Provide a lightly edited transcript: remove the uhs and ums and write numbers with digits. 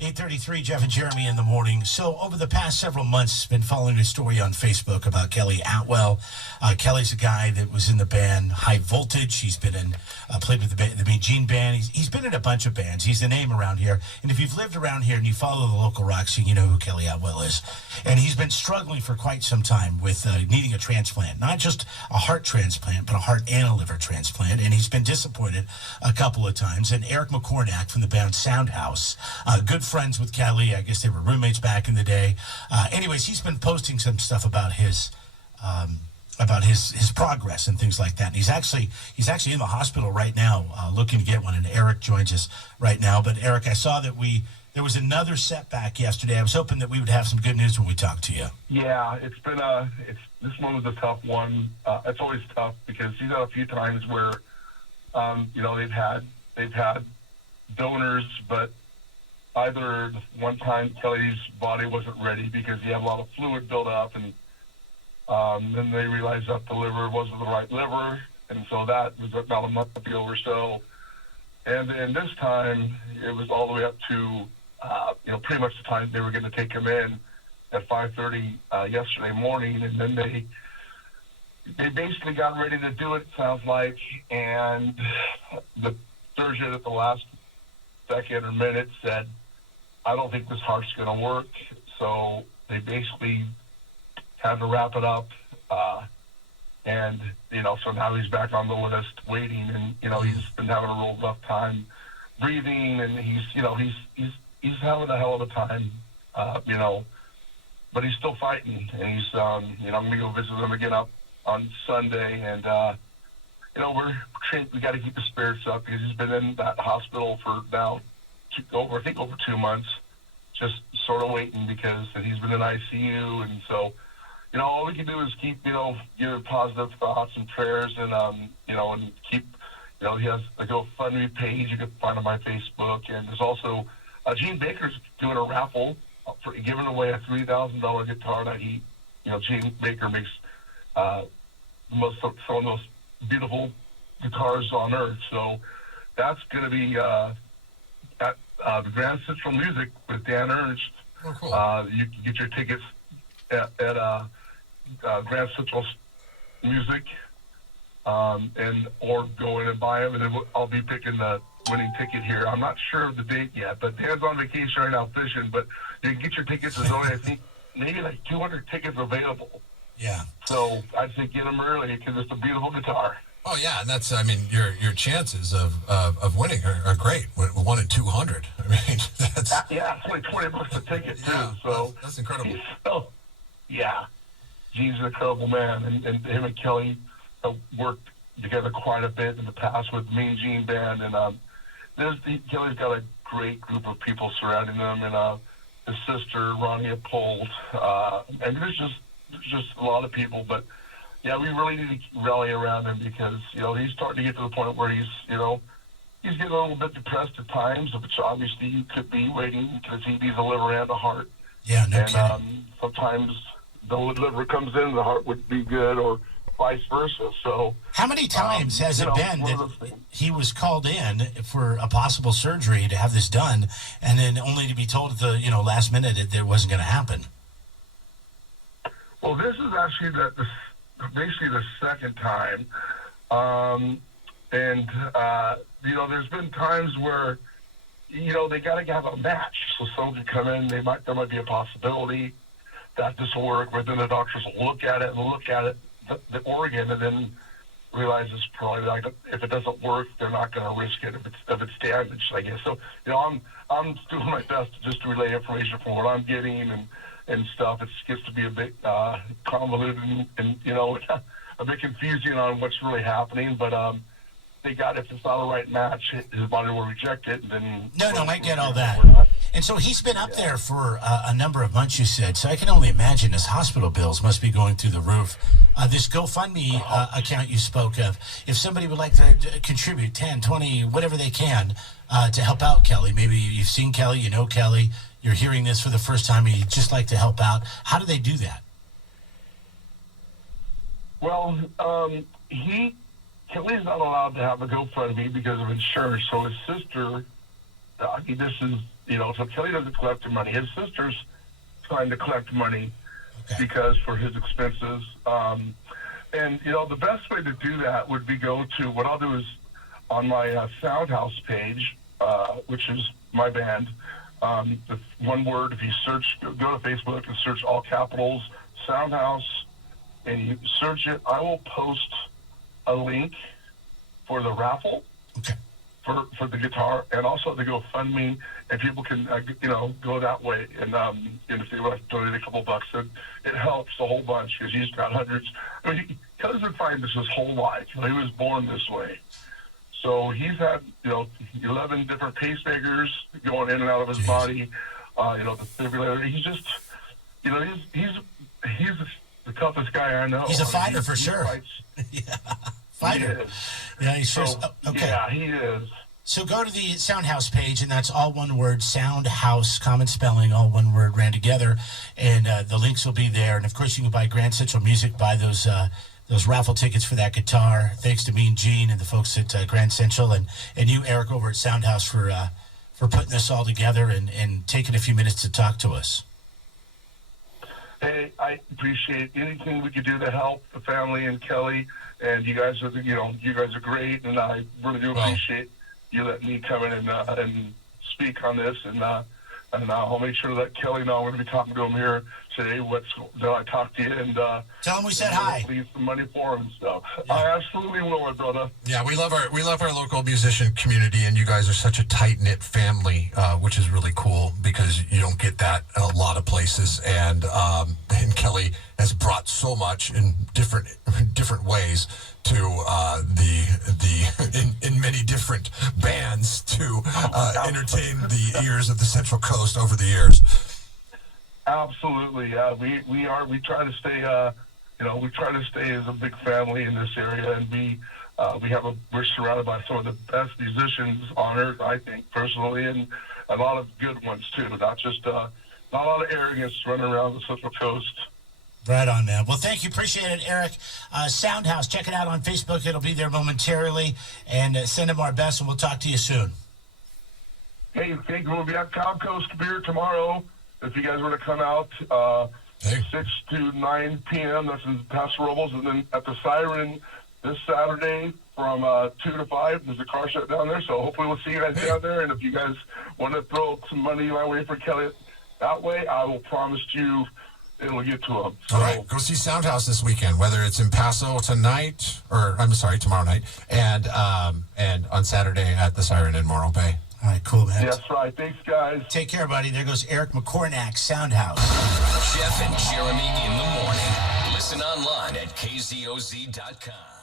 8:33, Jeff and Jeremy in the morning. So over the past several months, been following a story on Facebook about Kelly Atwell. Kelly's a guy that was in the band High Voltage. He's been in, played with the Mean Gene band. He's been in a bunch of bands. He's a name around here. And if you've lived around here and you follow the local rock scene, you know who Kelly Atwell is. And he's been struggling for quite some time with needing a transplant. Not just a heart transplant, but a heart and a liver transplant. And he's been disappointed a couple of times. And Erik McCornack from the band Soundhouse, good friends with Kelly. I guess they were roommates back in the day. Anyways, he's been posting some stuff about his progress and things like that. And he's actually in the hospital right now, looking to get one. And Erik joins us right now. But Erik, I saw that there was another setback yesterday. I was hoping that we would have some good news when we talk to you. Yeah, it's been this one was a tough one. It's always tough because he's had a few times where they've had donors, but either one time Kelly's body wasn't ready because he had a lot of fluid build up, and then they realized that the liver wasn't the right liver, and so that was about a month ago or so. And then this time, it was all the way up to, pretty much the time they were going to take him in at 5:30 yesterday morning, and then they basically got ready to do it sounds like, and the surgeon at the last second or minute said, I don't think this heart's going to work. So they basically had to wrap it up. And so now he's back on the list waiting, and, he's been having a real rough time breathing, and he's having a hell of a time, but he's still fighting, and he's, I'm going to go visit him again up on Sunday, and, we got to keep his spirits up because he's been in that hospital for now over 2 months, just sort of waiting because he's been in ICU. And so, all we can do is keep, give positive thoughts and prayers, and, and keep, he has a GoFundMe page you can find on my Facebook. And there's also, Gene Baker's doing a raffle for giving away a $3,000 guitar that Gene Baker makes, some of the most beautiful guitars on earth. So that's going to be, at the Grand Central Music with Dan Ernst. Oh, cool. You can get your tickets at Grand Central Music, or go in and buy them, and then I'll be picking the winning ticket here. I'm not sure of the date yet, but Dan's on vacation right now fishing. But you can get your tickets. There's only, I think, maybe like 200 tickets available. Yeah. So I'd say get them early because it's a beautiful guitar. Oh yeah, and that's, your chances of winning are great. 1 in 200. That's it's only $20 a ticket too. Yeah, so that's incredible. Yeah, Gene's an incredible man, and him and Kelly have worked together quite a bit in the past with Mean Gene band, and Kelly's got a great group of people surrounding them, and his sister Ronnie Pold, and there's just a lot of people, but. Yeah, we really need to rally around him because, he's starting to get to the point where he's getting a little bit depressed at times, which obviously you could be waiting because he needs a liver and a heart. Yeah, no kidding. Sometimes the liver comes in, the heart would be good, or vice versa. So, how many times has it been that he was called in for a possible surgery to have this done, and then only to be told at the last minute that it wasn't going to happen? Well, this is actually basically the second time, there's been times where they got to have a match, so someone could come in. There might be a possibility that this will work, but then the doctors will look at it, the organ, and then realize it's probably like, if it doesn't work, they're not going to risk it if it's damaged, I guess. So I'm doing my best just to relay information from what I'm getting and stuff. It gets to be a bit convoluted and a bit confusing on what's really happening. But if it's not the right match, his body will reject it. And then I get all that. And so he's been up there for a number of months, you said. So I can only imagine his hospital bills must be going through the roof. This GoFundMe account you spoke of, if somebody would like to contribute 10, 20, whatever they can to help out Kelly, maybe you've seen Kelly, Kelly, you're hearing this for the first time and you'd just like to help out, how do they do that? Well, Kelly's not allowed to have a GoFundMe because of insurance, so his sister I mean, this is, so Kelly doesn't collect the money. His sister's trying to collect money because for his expenses. And, the best way to do that would be go to, what I'll do is on my Soundhouse page, which is my band, the one word, if you search, go to Facebook and search all capitals, Soundhouse, and you search it, I will post a link for the raffle. Okay. For the guitar, and also the GoFundMe, and people can go that way, and if they want to donate a couple bucks, it helps a whole bunch, because he's got hundreds. I mean, Kelly's been fighting this his whole life. He was born this way, so he's had 11 different pacemakers going in and out of his body. The defibrillator. He's just he's the toughest guy I know. He's a fighter for sure. Yeah. Fighter. Yeah, he sure. Okay. Yeah, he is. So go to the Soundhouse page, and that's all one word, Soundhouse, common spelling, all one word, ran together, and the links will be there. And of course, you can buy Grand Central Music, buy those raffle tickets for that guitar. Thanks to Mean Gene and the folks at Grand Central, and you, Eric, over at Soundhouse for putting this all together and taking a few minutes to talk to us. Hey, I appreciate anything we could do to help the family and Kelly. And you guys are, you guys are great, and I really do appreciate you letting me come in and speak on this. And I'll make sure that Kelly know I'm going to be talking to him here today. That I talked to you and tell him we said hi. Leave some money for him and stuff. Yeah. I absolutely will, my brother. Yeah, we love our local musician community, and you guys are such a tight knit family, which is really cool because you don't get that in a lot of places. And Kelly has brought so much in different ways to in many different bands to entertain the ears of the Central Coast over the years. Absolutely, yeah. We try to stay, we try to stay as a big family in this area, and we're surrounded by some of the best musicians on earth, I think, personally, and a lot of good ones too. Not a lot of arrogance running around the Central Coast. Right on, man. Well, thank you. Appreciate it, Eric. Soundhouse, check it out on Facebook. It'll be there momentarily. And send them our best, and we'll talk to you soon. Hey, thank you. We'll be at Cobb Coast Beer tomorrow. If you guys were to come out, 6 to 9 p.m., that's in Paso Robles. And then at the Siren this Saturday from 2 to 5, there's a car show down there. So hopefully we'll see you guys down there. And if you guys want to throw some money my way for Kelly that way, I will promise you it'll get to them. So, all right, go see Soundhouse this weekend, whether it's in Paso tonight, tomorrow night, and on Saturday at the Siren in Morro Bay. All right, cool, man. That's right. Thanks, guys. Take care, buddy. There goes Erik McCornack, Soundhouse. Jeff and Jeremy in the morning. Listen online at KZOZ.com.